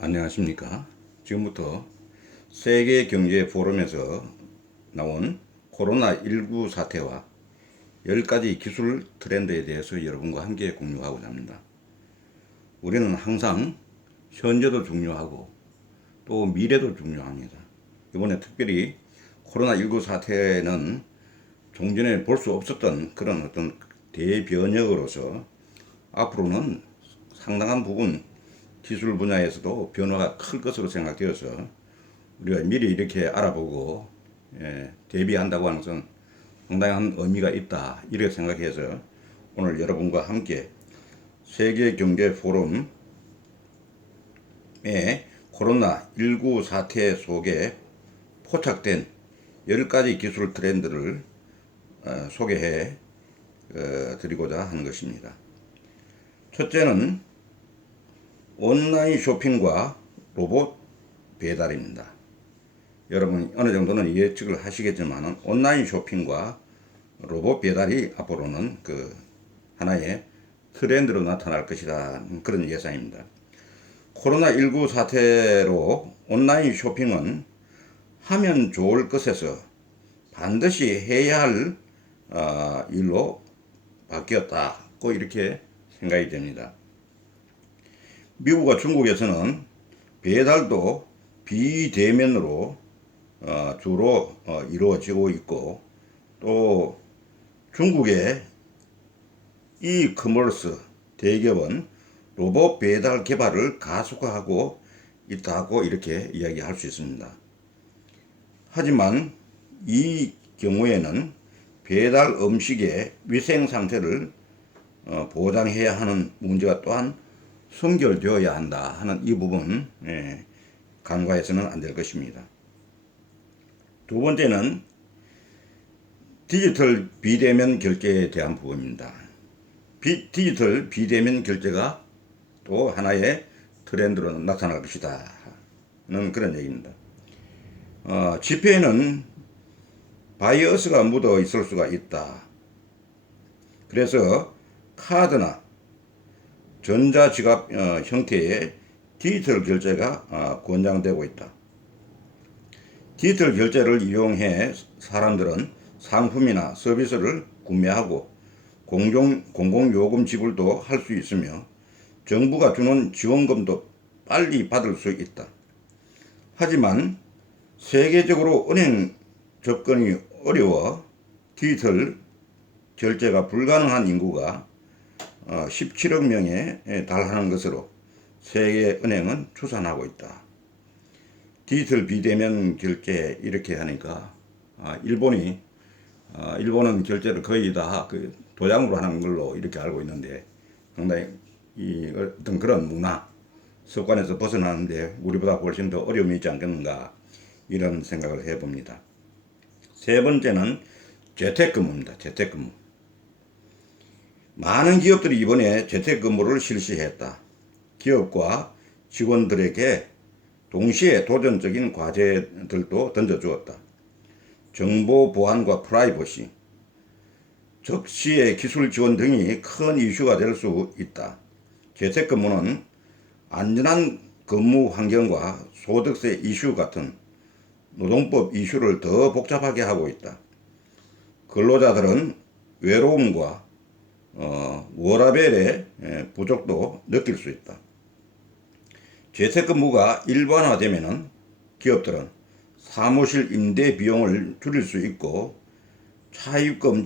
안녕하십니까. 지금부터 세계경제포럼에서 나온 코로나19 사태와 10가지 기술 트렌드에 대해서 여러분과 함께 공유하고자 합니다. 우리는 항상 현재도 중요하고 또 미래도 중요합니다. 이번에 특별히 코로나19 사태는 종전에 볼 수 없었던 그런 어떤 대변혁으로서 앞으로는 상당한 부분 기술 분야에서도 변화가 클 것으로 생각되어서 우리가 미리 이렇게 알아보고 대비한다고 하는 것은 상당한 의미가 있다 이렇게 생각해서 오늘 여러분과 함께 세계경제포럼의 코로나19 사태 속에 포착된 10가지 기술 트렌드를 소개해 드리고자 하는 것입니다. 첫째는 온라인 쇼핑과 로봇 배달입니다. 여러분 어느 정도는 예측을 하시겠지만 온라인 쇼핑과 로봇 배달이 앞으로는 하나의 트렌드로 나타날 것이다 그런 예상입니다. 코로나19 사태로 온라인 쇼핑은 하면 좋을 것에서 반드시 해야 할 일로 바뀌었다고 이렇게 생각이 됩니다. 미국과 중국에서는 배달도 비대면으로 주로 이루어지고 있고, 또 중국의 이커머스 대기업은 로봇 배달 개발을 가속화하고 있다고 이렇게 이야기할 수 있습니다. 하지만 이 경우에는 배달 음식의 위생 상태를 보장해야 하는 문제가 또한 선결되어야 한다 하는 이 부분 간과해서는 안 될 것입니다. 두 번째는 디지털 비대면 결제에 대한 부분입니다. 디지털 비대면 결제가 또 하나의 트렌드로 나타날 것이다 는 그런 얘기입니다. 지폐에는 바이어스가 묻어 있을 수가 있다. 그래서 카드나 전자지갑 형태의 디지털 결제가 권장되고 있다. 디지털 결제를 이용해 사람들은 상품이나 서비스를 구매하고 공공요금 지불도 할 수 있으며 정부가 주는 지원금도 빨리 받을 수 있다. 하지만 세계적으로 은행 접근이 어려워 디지털 결제가 불가능한 인구가 17억 명에 달하는 것으로 세계은행은 추산하고 있다. 디지털 비대면 결제 이렇게 하니까 일본은 결제를 거의 다 도장으로 하는 걸로 이렇게 알고 있는데 상당히 어떤 그런 문화 습관에서 벗어나는데 우리보다 훨씬 더 어려움이 있지 않겠는가 이런 생각을 해봅니다. 세 번째는 재택근무입니다. 재택근무. 많은 기업들이 이번에 재택근무를 실시했다. 기업과 직원들에게 동시에 도전적인 과제들도 던져주었다. 정보 보안과 프라이버시, 적시의 기술 지원 등이 큰 이슈가 될 수 있다. 재택근무는 안전한 근무 환경과 소득세 이슈 같은 노동법 이슈를 더 복잡하게 하고 있다. 근로자들은 외로움과 워라밸의 부족도 느낄 수 있다. 재택근무가 일반화되면 기업들은 사무실 임대 비용을 줄일 수 있고 차입금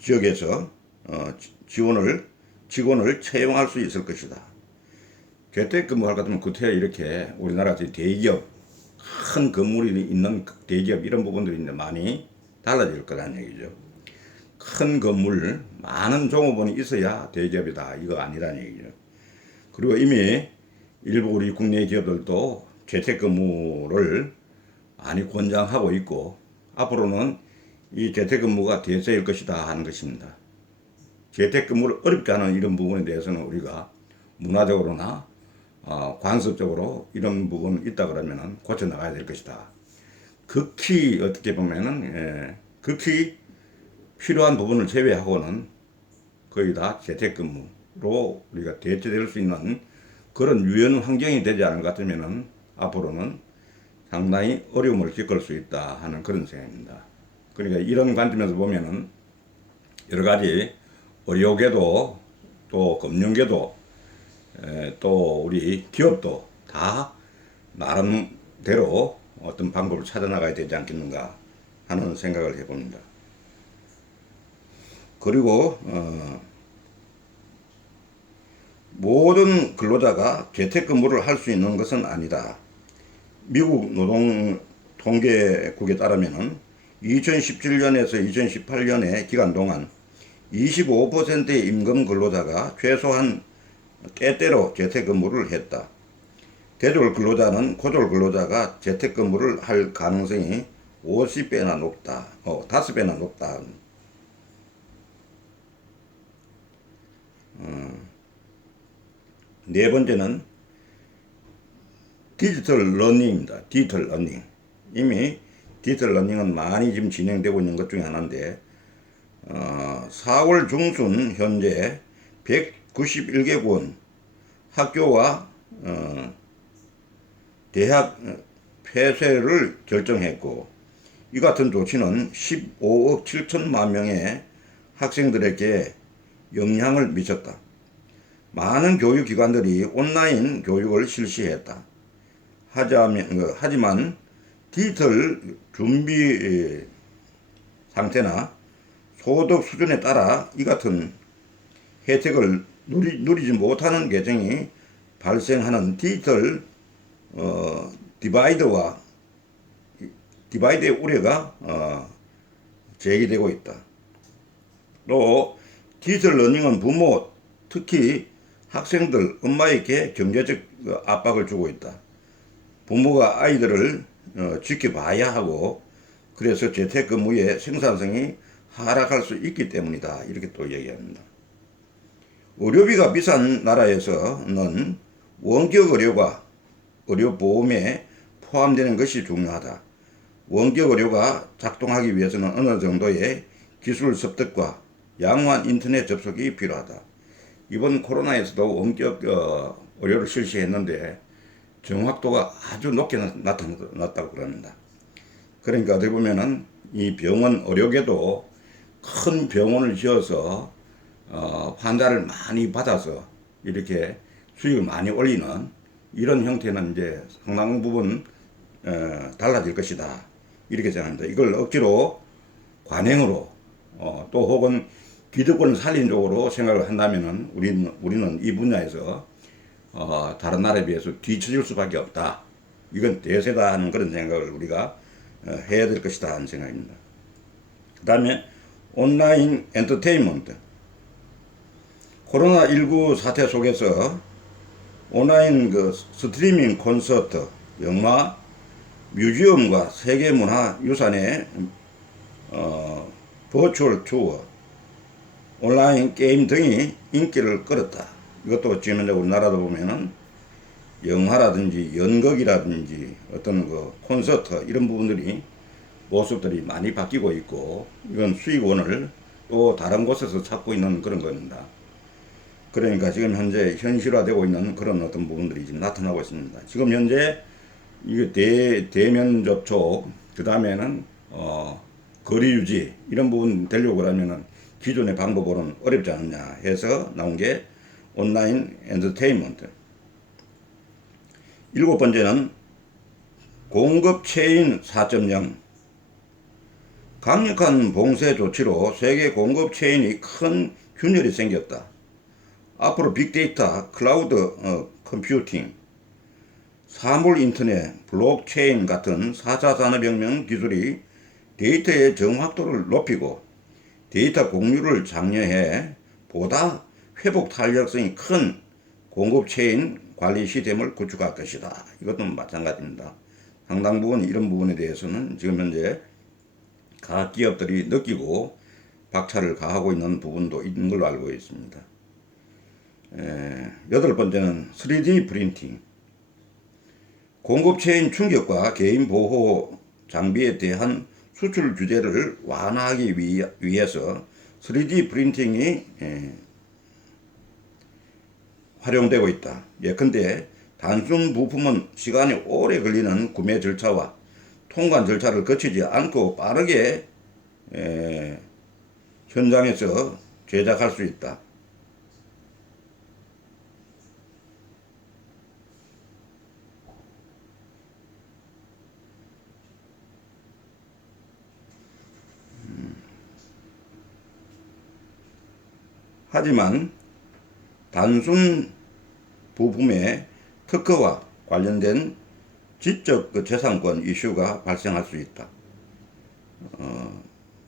지역에서 직원을 채용할 수 있을 것이다. 재택근무할 것 같으면 그때 이렇게 우리나라 대기업 큰 건물이 있는 대기업 이런 부분들이 있는데 많이 달라질 거라는 얘기죠. 큰 건물, 많은 종업원이 있어야 대기업이다. 이거 아니라는 얘기죠. 그리고 이미 일부 우리 국내 기업들도 재택근무를 많이 권장하고 있고 앞으로는 이 재택근무가 대세일 것이다 하는 것입니다. 재택근무를 어렵게 하는 이런 부분에 대해서는 우리가 문화적으로나 관습적으로 이런 부분이 있다 그러면 고쳐 나가야 될 것이다. 극히 어떻게 보면은 극히 필요한 부분을 제외하고는 거의 다 재택근무로 우리가 대체될 수 있는 그런 유연 환경이 되지 않을 것 같으면은 앞으로는 상당히 어려움을 겪을 수 있다 하는 그런 생각입니다. 그러니까 이런 관점에서 보면은 여러 가지 의료계도 또 금융계도 또 우리 기업도 다 나름대로 어떤 방법을 찾아 나가야 되지 않겠는가 하는 생각을 해봅니다. 그리고 모든 근로자가 재택근무를 할 수 있는 것은 아니다. 미국 노동통계국에 따르면 2017년에서 2018년의 기간 동안 25%의 임금 근로자가 최소한 때때로 재택근무를 했다. 대졸 근로자는 고졸 근로자가 재택근무를 할 가능성이 50배나 높다. 5배나 높다. 네 번째는 디지털 러닝입니다. 디지털 러닝. 이미 디지털 러닝은 많이 지금 진행되고 있는 것 중에 하나인데, 4월 중순 현재 191개군 학교와 대학 폐쇄를 결정했고, 이 같은 조치는 15억 7천만 명의 학생들에게 영향을 미쳤다. 많은 교육기관들이 온라인 교육을 실시했다. 하지만 디지털 준비 상태나 소득 수준에 따라 이 같은 혜택을 누리지 못하는 계층이 발생하는 디지털 디바이드의 우려가 제기되고 있다. 또 디지털 러닝은 부모, 특히 학생들, 엄마에게 경제적 압박을 주고 있다. 부모가 아이들을 지켜봐야 하고, 그래서 재택근무의 생산성이 하락할 수 있기 때문이다. 이렇게 또 얘기합니다. 의료비가 비싼 나라에서는 원격 의료가 의료보험에 포함되는 것이 중요하다. 원격 의료가 작동하기 위해서는 어느 정도의 기술 습득과 양호한 인터넷 접속이 필요하다. 이번 코로나에서도 원격 의료를 실시했는데 정확도가 아주 높게 나타났다고 그럽니다. 그러니까 어떻게 보면은 이 병원 의료계도 큰 병원을 지어서 환자를 많이 받아서 이렇게 수익을 많이 올리는 이런 형태는 이제 상당 부분 달라질 것이다. 이렇게 생각합니다. 이걸 억지로 관행으로 또 혹은 기득권을 살린 쪽으로 생각을 한다면은 우리는 이 분야에서 다른 나라에 비해서 뒤처질 수밖에 없다. 이건 대세다 하는 그런 생각을 우리가 해야 될 것이다 하는 생각입니다. 그 다음에 온라인 엔터테인먼트. 코로나19 사태 속에서 온라인 스트리밍 콘서트, 영화, 뮤지엄과 세계문화유산의 버추얼 투어, 온라인 게임 등이 인기를 끌었다. 이것도 지금 현재 우리나라도 보면은 영화라든지 연극이라든지 어떤 콘서트 이런 부분들이 모습들이 많이 바뀌고 있고, 이건 수익원을 또 다른 곳에서 찾고 있는 그런 겁니다. 그러니까 지금 현재 현실화되고 있는 그런 어떤 부분들이 지금 나타나고 있습니다. 지금 현재 이게 대면 접촉, 그 다음에는 거리 유지 이런 부분 되려고 하면은 기존의 방법으로는 어렵지 않느냐 해서 나온 게 온라인 엔터테인먼트. 7번째는 공급 체인 4.0. 강력한 봉쇄 조치로 세계 공급 체인이 큰 균열이 생겼다. 앞으로 빅데이터, 클라우드 컴퓨팅, 사물 인터넷, 블록체인 같은 4차 산업혁명 기술이 데이터의 정확도를 높이고 데이터 공유를 장려해 보다 회복 탄력성이 큰 공급 체인 관리 시스템을 구축할 것이다. 이것도 마찬가지입니다. 상당 부분 이런 부분에 대해서는 지금 현재 각 기업들이 느끼고 박차를 가하고 있는 부분도 있는 걸로 알고 있습니다. 8번째는 3D 프린팅. 공급 체인 충격과 개인 보호 장비에 대한 수출 규제를 완화하기 위해서 3D 프린팅이 활용되고 있다. 예컨대 단순 부품은 시간이 오래 걸리는 구매 절차와 통관 절차를 거치지 않고 빠르게 현장에서 제작할 수 있다. 하지만 단순 부품의 특허와 관련된 지적 재산권 이슈가 발생할 수 있다.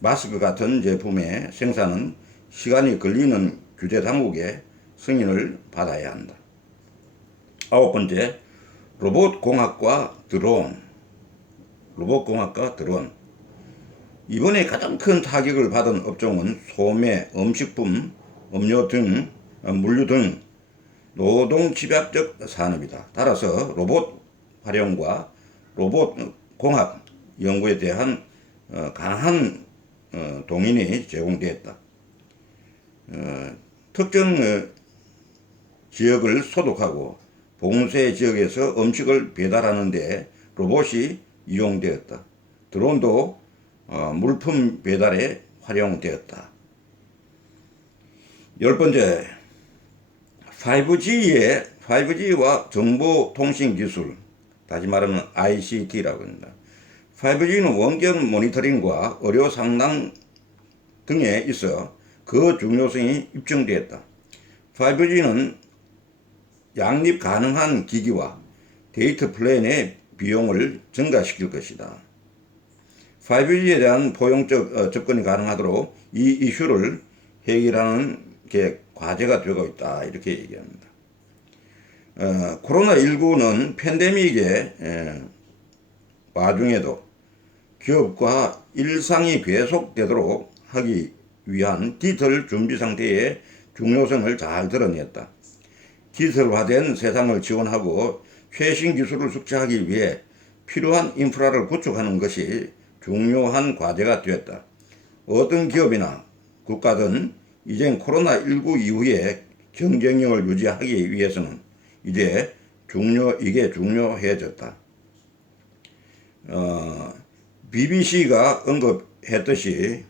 마스크 같은 제품의 생산은 시간이 걸리는 규제 당국의 승인을 받아야 한다. 9번째, 로봇공학과 드론. 이번에 가장 큰 타격을 받은 업종은 소매, 음식품, 음료 등, 물류 등 노동 집약적 산업이다. 따라서 로봇 활용과 로봇 공학 연구에 대한 강한 동인이 제공되었다. 특정 지역을 소독하고 봉쇄 지역에서 음식을 배달하는 데 로봇이 이용되었다. 드론도 물품 배달에 활용되었다. 10번째, 5G와 정보통신기술, 다시 말하면 ICT라고 합니다. 5G는 원격 모니터링과 의료 상담 등에 있어 그 중요성이 입증되었다. 5G는 양립 가능한 기기와 데이터 플랜의 비용을 증가시킬 것이다. 5G에 대한 포용적 접근이 가능하도록 이 이슈를 해결하는 게 과제가 되고 있다. 이렇게 얘기합니다. 코로나19는 팬데믹의 와중에도 기업과 일상이 계속되도록 하기 위한 디지털 준비 상태의 중요성을 잘 드러냈다. 디지털화된 세상을 지원하고 최신 기술을 숙지하기 위해 필요한 인프라를 구축하는 것이 중요한 과제가 되었다. 어떤 기업이나 국가든 이젠 코로나19 이후에 경쟁력을 유지하기 위해서는 이게 중요해졌다. BBC가 언급했듯이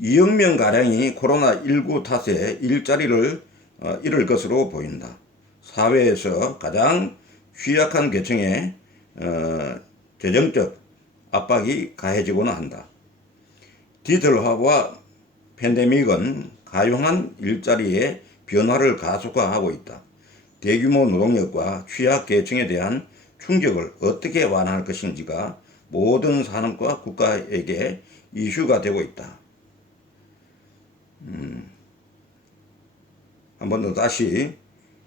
2억 명가량이 코로나19 탓에 일자리를 잃을 것으로 보인다. 사회에서 가장 취약한 계층에 재정적 압박이 가해지고는 한다. 디지털화와 팬데믹은 가용한 일자리의 변화를 가속화하고 있다. 대규모 노동력과 취약 계층에 대한 충격을 어떻게 완화할 것인지가 모든 산업과 국가에게 이슈가 되고 있다. 한 번 더 다시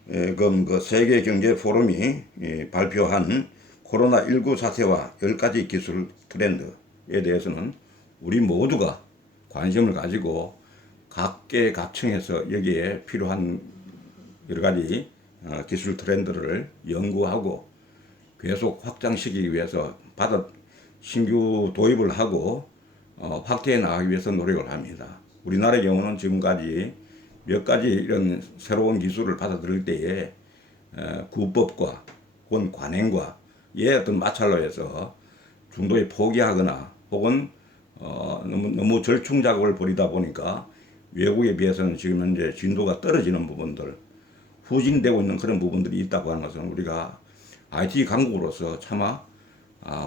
그 세계경제포럼이 발표한 코로나19 사태와 10가지 기술 트렌드에 대해서는 우리 모두가 관심을 가지고 각계각층에서 여기에 필요한 여러 가지 기술 트렌드를 연구하고 계속 확장시키기 위해서 신규 도입을 하고 확대해 나가기 위해서 노력을 합니다. 우리나라의 경우는 지금까지 몇 가지 이런 새로운 기술을 받아들일 때에 구법과 혹은 관행과의 어떤 마찰로 해서 중도에 포기하거나 혹은 너무 절충 작업을 벌이다 보니까 외국에 비해서는 지금 현재 진도가 떨어지는 부분들, 후진되고 있는 그런 부분들이 있다고 하는 것은 우리가 IT 강국으로서 차마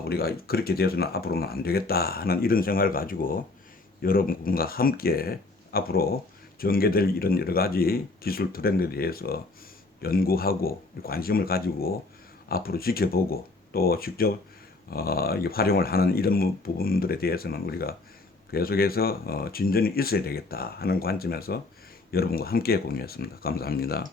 우리가 그렇게 돼서는 앞으로는 안 되겠다 하는 이런 생각을 가지고 여러분과 함께 앞으로 전개될 이런 여러 가지 기술 트렌드에 대해서 연구하고 관심을 가지고 앞으로 지켜보고 또 직접 활용을 하는 이런 부분들에 대해서는 우리가 계속해서 진전이 있어야 되겠다 하는 관점에서 여러분과 함께 공유했습니다. 감사합니다.